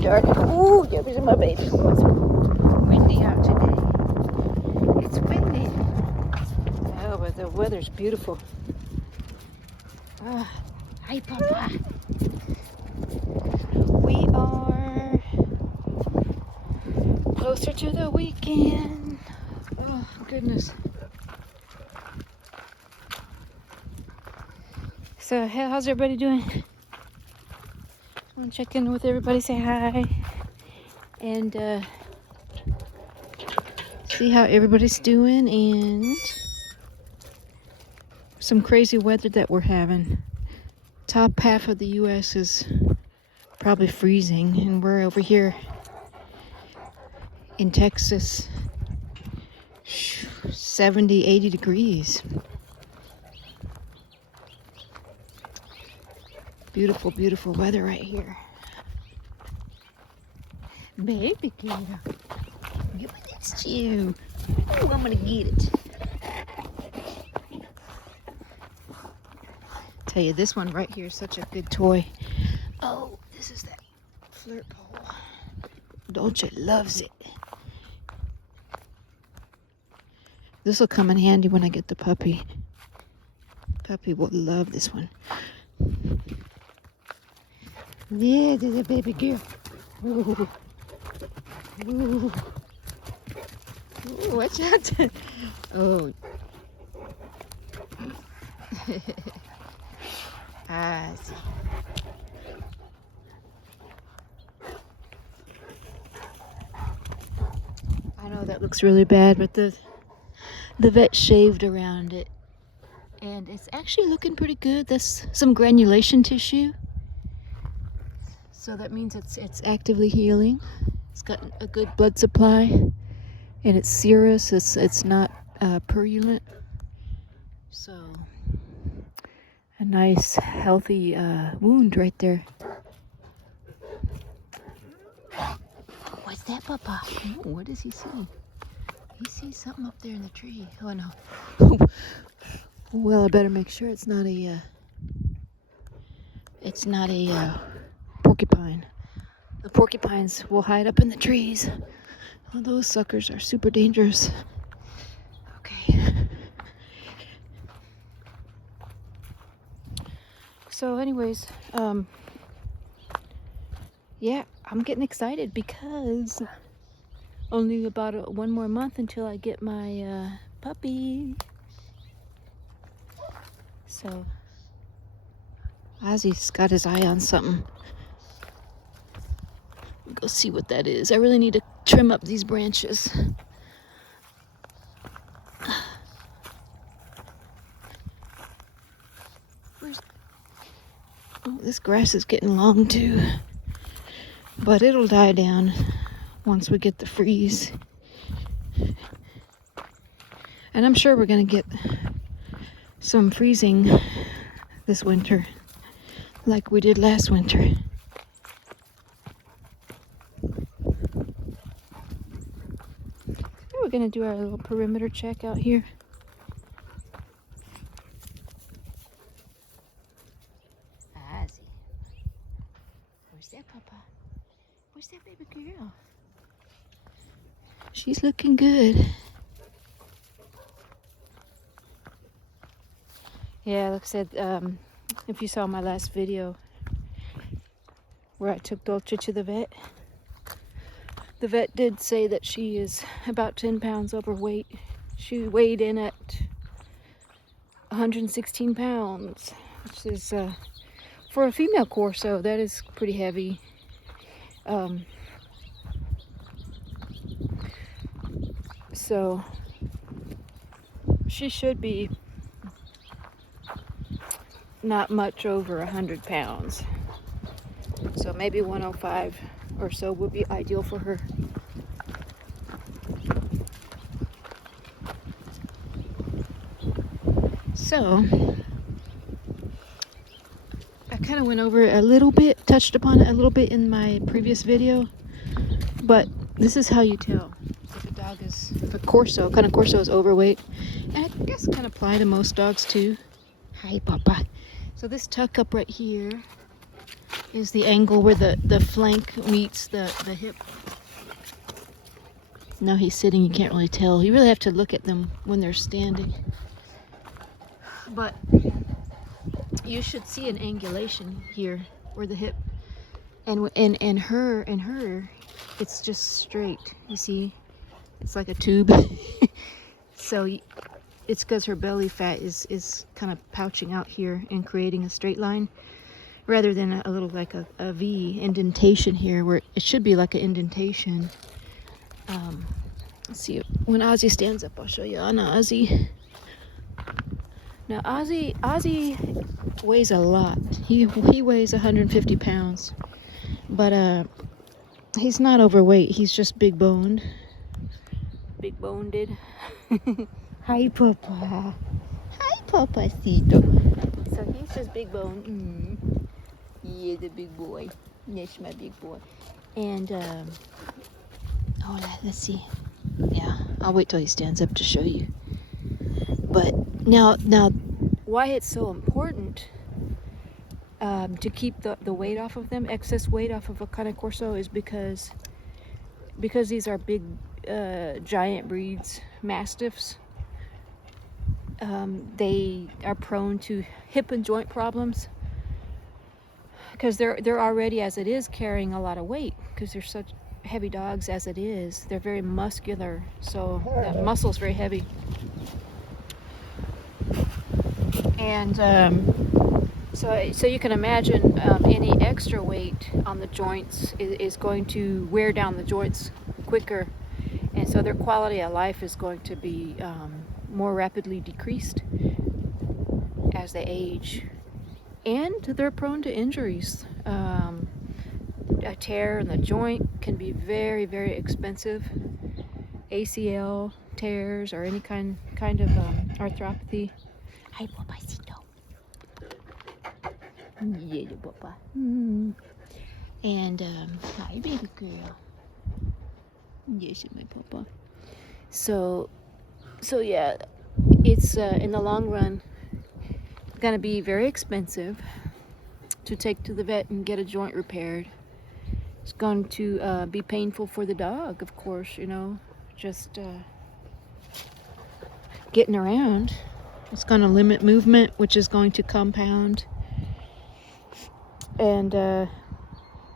dark. Ooh, yeah, these are my babies. It's windy out today. It's windy. Oh, but the weather's beautiful. Hi, Papa. We are closer to the weekend. Oh, goodness. So, how's everybody doing? I want to check in with everybody, say hi, and see how everybody's doing, and some crazy weather that we're having. Top half of the U.S. is probably freezing, and we're over here in Texas, 70, 80 degrees. Beautiful, beautiful weather right here. Baby girl, give me this chew. Oh, I'm gonna get it. Tell you, this one right here is such a good toy. Oh, this is that flirt pole. Dolce loves it. This will come in handy when I get the puppy. Puppy will love this one. Yeah, there's a baby girl. Ooh. Ooh. Ooh, watch out. Oh. I see. I know that looks really bad, but the vet shaved around it. And it's actually looking pretty good. There's some granulation tissue. So that means it's actively healing. It's got a good blood supply, and it's serous. It's not purulent. So a nice healthy wound right there. What's that, Papa? Oh, what does he see? He sees something up there in the tree. Oh no. Well, I better make sure it's not a porcupine. The porcupines will hide up in the trees. Oh, those suckers are super dangerous. Okay. So anyways, yeah, I'm getting excited because only about one more month until I get my puppy. So Ozzy's got his eye on something. Go see what that is. I really need to trim up these branches. Oh, this grass is getting long too. But it'll die down once we get the freeze. And I'm sure we're gonna get some freezing this winter, like we did last winter. We're gonna do our little perimeter check out here. Ozzy. Where's that, Papa? Where's that baby girl? She's looking good. Yeah, like I said, if you saw my last video where I took Dolce to the vet did say that she is about 10 pounds overweight. She weighed in at 116 pounds, which is, for a female Corso, that is pretty heavy. So she should be not much over 100 pounds. So maybe 105 or so would be ideal for her. So I kind of went over it a little bit, touched upon it a little bit in my previous video, but this is how you tell if a dog is, if a Corso, kind of Corso is overweight. And I guess it can apply to most dogs too. Hi, Papa. So this tuck up right here is the angle where the flank meets the hip. Now he's sitting, you can't really tell. You really have to look at them when they're standing. But you should see an angulation here where the hip and her it's just straight. You see, it's like a tube. So it's because her belly fat is kind of pouching out here and creating a straight line rather than a little like a V indentation here where it should be like an indentation. Let's see, when Ozzy stands up, I'll show you on Ozzy. Now Ozzy weighs a lot. He weighs 150 pounds, but he's not overweight. He's just big boned. Big boned. Hi, Papa. Hi, Papacito. So he's just big boned. Yeah, the big boy. Yes, my big boy. And let's see. Yeah, I'll wait till he stands up to show you. But now, why it's so important to keep the weight off of them, excess weight off of a Cane Corso, is because these are big, giant breeds, mastiffs. They are prone to hip and joint problems because they're already, as it is, carrying a lot of weight because they're such heavy dogs as it is. They're very muscular, so that muscle's very heavy. And so you can imagine any extra weight on the joints is going to wear down the joints quicker, and so their quality of life is going to be more rapidly decreased as they age, and they're prone to injuries. A tear in the joint can be very, very expensive. ACL tears or any kind of arthropathy. Hi, Papacito. Yeah, Papa. And hi, baby girl. Yes, my Papa. So yeah, it's in the long run gonna be very expensive to take to the vet and get a joint repaired. It's going to be painful for the dog, of course, you know, just getting around. It's going to limit movement, which is going to compound. And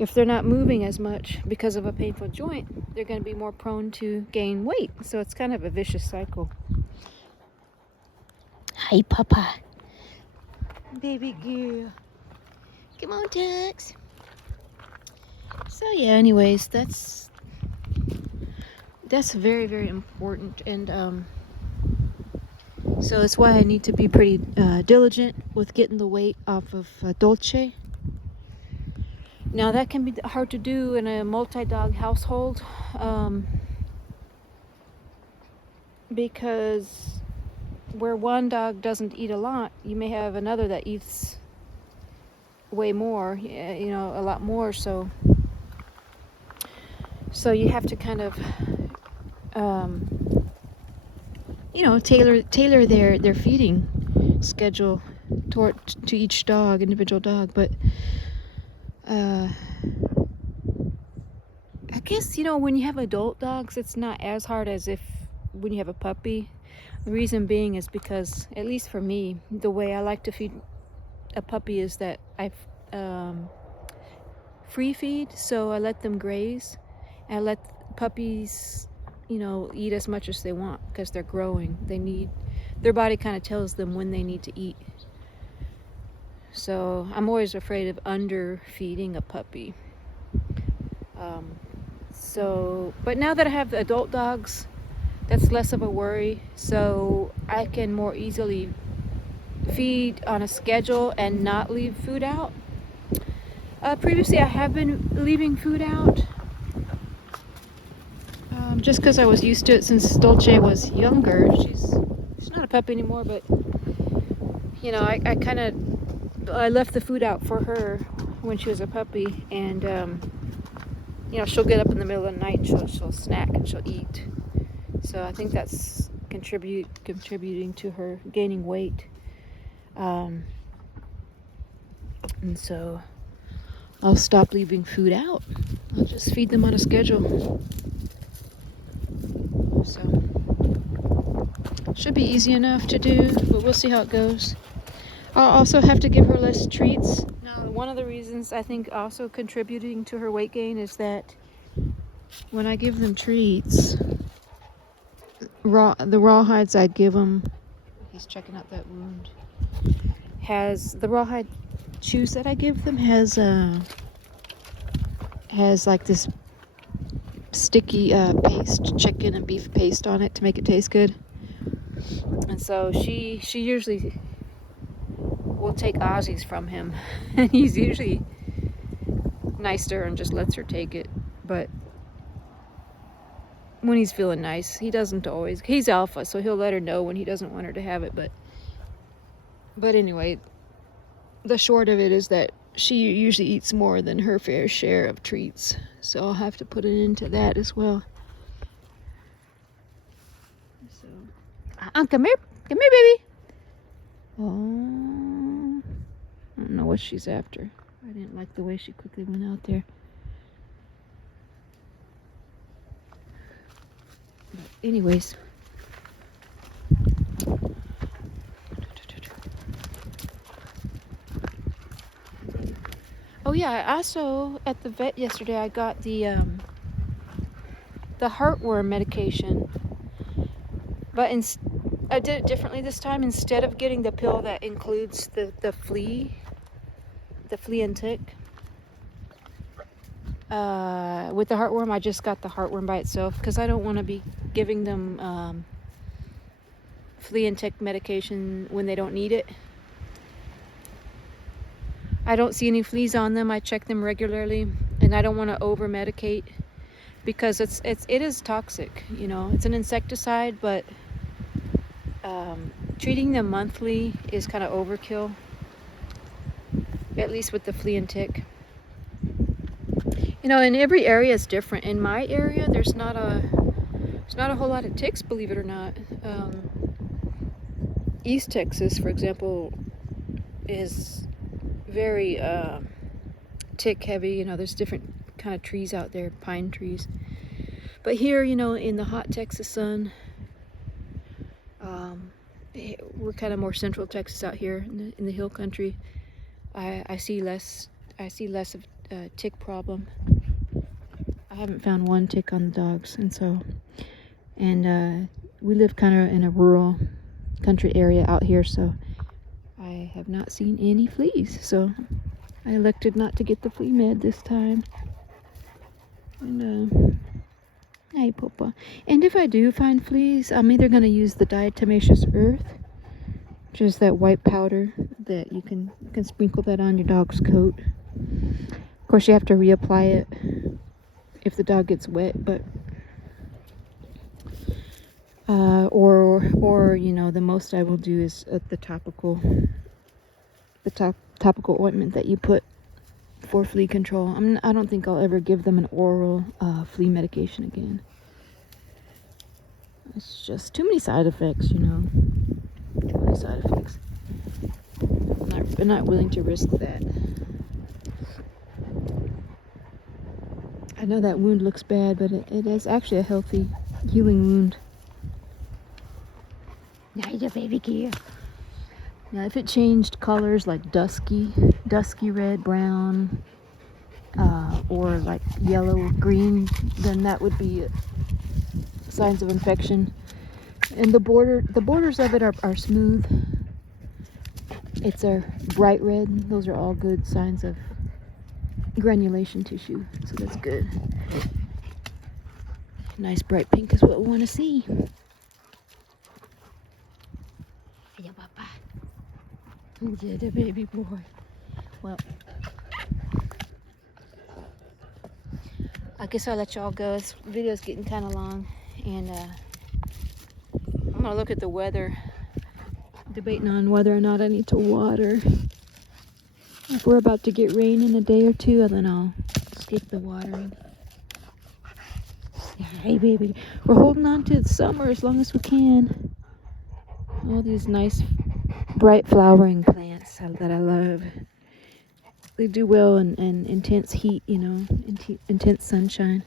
if they're not moving as much because of a painful joint, they're going to be more prone to gain weight. So it's kind of a vicious cycle. Hi, Papa. Baby girl. Come on, Tux. So yeah, anyways, that's very, very important, and so it's why I need to be pretty diligent with getting the weight off of Dolce. Now that can be hard to do in a multi-dog household because where one dog doesn't eat a lot, you may have another that eats way more, you know, a lot more. So you have to kind of, you know, tailor their feeding schedule to each dog, individual dog. But I guess, you know, when you have adult dogs, it's not as hard as if when you have a puppy. The reason being is because, at least for me, the way I like to feed a puppy is that I free feed, so I let them graze. I let puppies, you know, eat as much as they want because they're growing. Their body kind of tells them when they need to eat. So I'm always afraid of under feeding a puppy. But now that I have adult dogs, that's less of a worry. So I can more easily feed on a schedule and not leave food out. Previously I have been leaving food out. Just because I was used to it since Dolce was younger. She's not a puppy anymore, but you know, I left the food out for her when she was a puppy, and you know, she'll get up in the middle of the night, she'll snack and she'll eat. So I think that's contributing to her gaining weight. And so I'll stop leaving food out. I'll just feed them on a schedule. So, should be easy enough to do, but we'll see how it goes. I'll also have to give her less treats. Now, one of the reasons I think also contributing to her weight gain is that when I give them treats, the rawhides I give them, he's checking out that wound, has the rawhide chews that I give them has like this sticky paste, chicken and beef paste on it to make it taste good. And so she usually will take Ozzy's from him, and he's usually nice to her and just lets her take it. But when he's feeling nice, he doesn't always. He's alpha, so he'll let her know when he doesn't want her to have it. But anyway, the short of it is that she usually eats more than her fair share of treats, so I'll have to put it into that as well. So, come here, baby. Oh, I don't know what she's after. I didn't like the way she quickly went out there. But anyways. Oh yeah, I also at the vet yesterday I got the heartworm medication. But I did it differently this time. Instead of getting the pill that includes the flea and tick, with the heartworm, I just got the heartworm by itself because I don't want to be giving them flea and tick medication when they don't need it. I don't see any fleas on them. I check them regularly, and I don't want to over medicate because it is toxic. You know, it's an insecticide, but treating them monthly is kind of overkill, at least with the flea and tick. You know, and every area is different. In my area, there's not a whole lot of ticks, believe it or not. East Texas, for example, is very tick heavy. You know, there's different kind of trees out there, pine trees. But here, you know, in the hot Texas sun, we're kind of more central Texas out here in the hill country. I see less of a tick problem. I haven't found one tick on the dogs, and we live kind of in a rural country area out here, so I have not seen any fleas. So I elected not to get the flea med this time. And hey, Papa. And if I do find fleas, I'm either going to use the diatomaceous earth, which is that white powder that you can sprinkle that on your dog's coat. Of course, you have to reapply it if the dog gets wet, but or you know, the most I will do is the topical ointment that you put for flea control. I don't think I'll ever give them an oral flea medication again. It's just too many side effects, you know. Too many side effects. I'm not willing to risk that. I know that wound looks bad, but it is actually a healthy, healing wound. Now you're baby gear. Now, if it changed colors like dusky red, brown, or like yellow, green, then that would be signs of infection. And the borders of it are smooth. It's a bright red. Those are all good signs of granulation tissue, so that's good. Nice bright pink is what we want to see. Yeah, Papa. Oh, yeah, the baby boy. Well, I guess I'll let y'all go. This video's getting kind of long, and I'm gonna look at the weather, debating on whether or not I need to water. If we're about to get rain in a day or two, then I'll skip the watering. Yeah, hey baby, we're holding on to the summer as long as we can. All these nice bright flowering plants that I love. They do well in intense heat, you know, intense sunshine.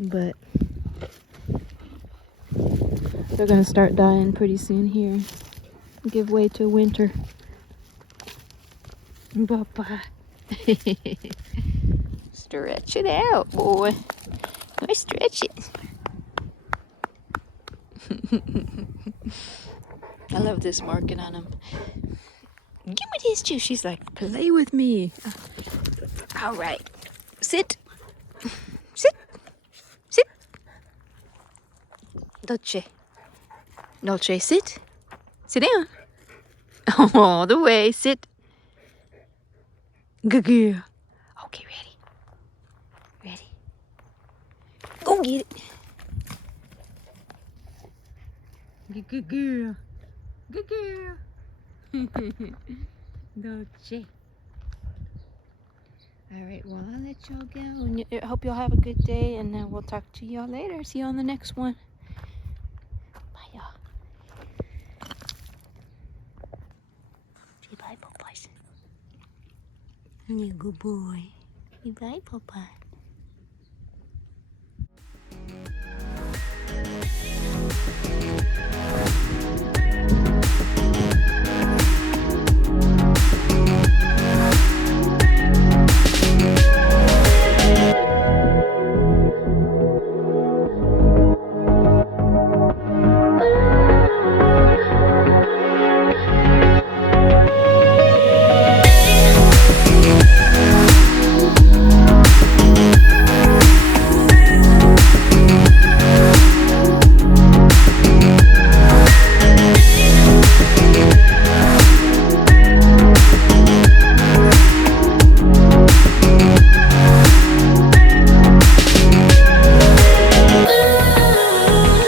But they're gonna start dying pretty soon here. Give way to winter. Bye-bye. Stretch it out, boy. I stretch it. I love this marking on them. Give me this too. She's like, play with me. All right. Sit. Sit. Sit. Dolce. Dolce, sit. Sit down. All the way. Sit. Good girl. Okay, ready. Ready. Go get it. Good girl. Good girl. Dolce. Alright, well, I'll let y'all go. And I hope y'all have a good day, and we'll talk to y'all later. See you on the next one. Bye, y'all. Say bye, Popeyes. You good boy. Say bye, Popeye.